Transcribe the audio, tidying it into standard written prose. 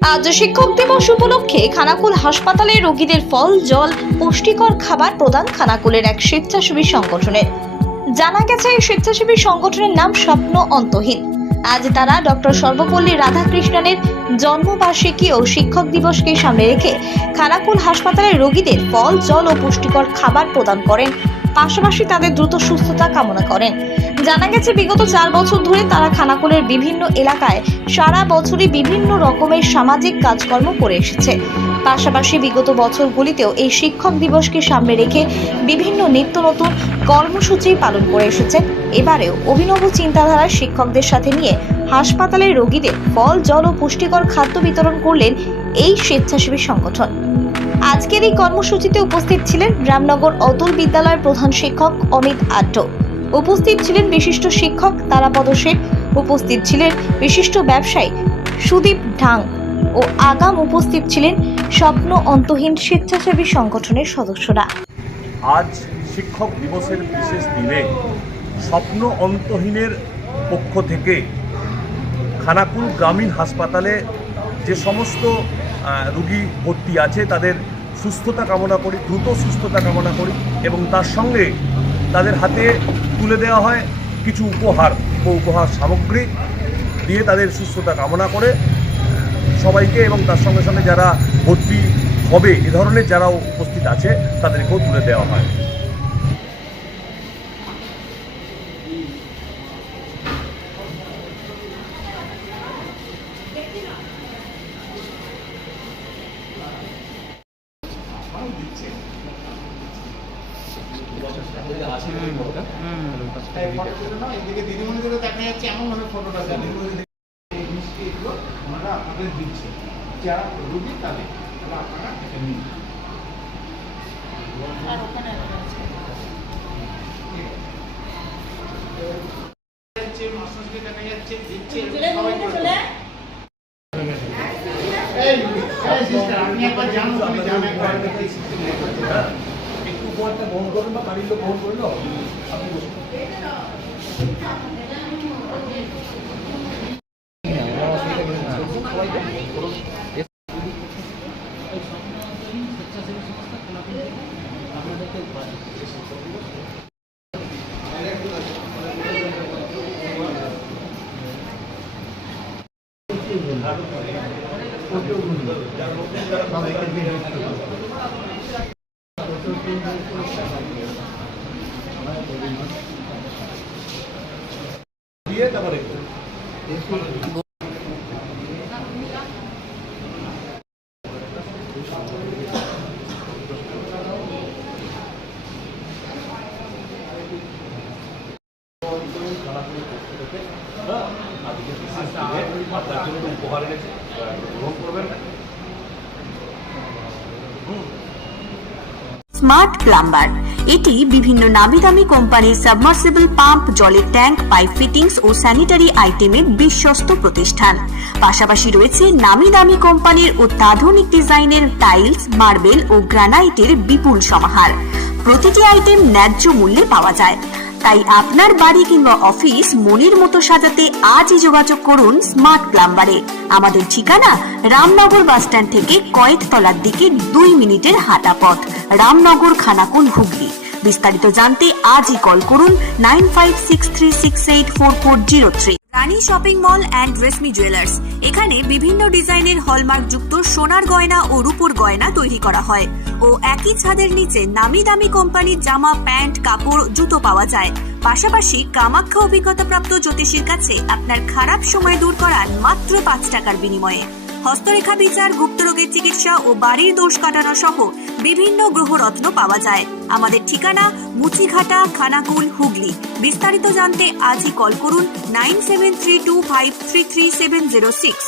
আজ শিক্ষক দিবস উপলক্ষে খানাকুল হাসপাতালে রোগীদের ফল, জল, পুষ্টিকর খাবার প্রদান খানাকুলের এক স্বেচ্ছাসেবী সংগঠনের। জানা গেছে এই স্বেচ্ছাসেবী সংগঠনের নাম স্বপ্ন অন্তহীন। আজ তারা ডক্টর সর্বপল্লী রাধাকৃষ্ণনের জন্মবার্ষিকী ও শিক্ষক দিবসকে সামনে রেখে খানাকুল হাসপাতালে রোগীদের ফল, জল ও পুষ্টিকর খাবার প্রদান করেন, পাশাপাশি তাদের দ্রুত সুস্থতা কামনা করেন। জানা গেছে বিগত 4 বছর ধরে তারা খানাকুলের বিভিন্ন এলাকায় সারা বছরই বিভিন্ন রকমের সামাজিক কাজকর্ম করে এসেছে। পাশাপাশি বিগত বছরগুলিতেও এই শিক্ষক দিবসকে সামনে রেখে বিভিন্ন নিত্য নতুন কর্মসূচি পালন করে এসেছে। এবারেও অভিনব চিন্তাধারার শিক্ষকদের সাথে নিয়ে হাসপাতালের রোগীদের ফল, জল ও পুষ্টিকর খাদ্য বিতরণ করলেন এই স্বেচ্ছাসেবী সংগঠন। আজকের এই কর্মসূচিতে উপস্থিত ছিলেন রামনগর অতুল বিদ্যালয়ের প্রধান শিক্ষক অমিত আড্ড, উপস্থিত ছিলেন বিশিষ্ট শিক্ষক তারাপদ শেখ, উপস্থিত ছিলেন বিশিষ্ট ব্যবসায়ী সুদীপ ঢাং ও আগাম উপস্থিত ছিলেন স্বপ্ন অন্তহীন স্বেচ্ছাসেবী সংগঠনের সদস্যরা। আজ শিক্ষক দিবসের বিশেষ দিনে স্বপ্ন অন্তহীনের পক্ষ থেকে খানাকুল গ্রামীণ হাসপাতালে যে সমস্ত রোগী ভর্তি আছে তাদের সুস্থতা কামনা করি, দ্রুত সুস্থতা কামনা করি এবং তার সঙ্গে তাদের হাতে তুলে দেওয়া হয় কিছু উপহার সামগ্রী দিয়ে তাদের সুস্থতা কামনা করে সবাইকে, এবং তার সঙ্গে সঙ্গে যারা ভর্তি হবে এ ধরনের যারা উপস্থিত আছে তাদেরকেও তুলে দেওয়া হয়। দিদিমণিদের দেখা যাচ্ছে এমন ভাবে ফটোটা ওনারা আপনাদের দিচ্ছে যারা রুগী তাদের আপনারা নিন। দেখা যাচ্ছে দিচ্ছে আপনি একবার জানুন, আমি জানাই একটু উপহারটা গ্রহণ করুন বা বাড়ির লোক গ্রহণ করলো আপনি বসুন। দিয়ে তারপরে উপহার এনেছে গ্রহণ করবেন। স্মার্ট প্লাম্বার এটি বিভিন্ন নামি দামি কোম্পানির সাবমার্সিবল পাম্প, জলের ট্যাঙ্ক, পাইপ ফিটিংস ও স্যানিটারি আইটেমের বিশ্বস্ত প্রতিষ্ঠান। পাশাপাশি রয়েছে নামি দামি কোম্পানির অত্যাধুনিক ডিজাইনের টাইলস, মার্বেল ও গ্রানাইটের বিপুল সমাহার। প্রতিটি আইটেম ন্যায্য মূল্যে পাওয়া যায়। তাই আপনার বাড়ি কিংবা অফিস মনের মতো সাজাতে আজই যোগাযোগ করুন স্মার্ট প্লাম্বারে। আমাদের ঠিকানা রামনগর বাসস্ট্যান্ড থেকে কয়েকতলার দিকে 2 মিনিটের হাঁটা পথ, রামনগর, খানাকুল, হুগলি। বিস্তারিত জানতে আজই কল করুন 9563684403। Rani shopping mall and Reshmi jewellers, এখানে বিভিন্ন ডিজাইনের হলমার্ক যুক্ত সোনার গয়না ও রূপোর গয়না তৈরি করা হয় ও একই ছাদের নিচে নামি দামি কোম্পানির জামা, প্যান্ট, কাপড়, জুতো পাওয়া যায়। পাশাপাশি কামাখ্যা অভিজ্ঞতাপ্রাপ্ত জ্যোতিষীর কাছে আপনার খারাপ সময় দূর করান মাত্র 5 টাকার বিনিময়ে। হস্তরেখা বিচার, গুপ্তরোগের চিকিৎসা ও বাড়ির দোষ কাটানো সহ বিভিন্ন গ্রহরত্ন পাওয়া যায়। আমাদের ঠিকানা মুচিঘাটা, খানাকুল, হুগলি। বিস্তারিত জানতে আজই কল করুন 9732533706।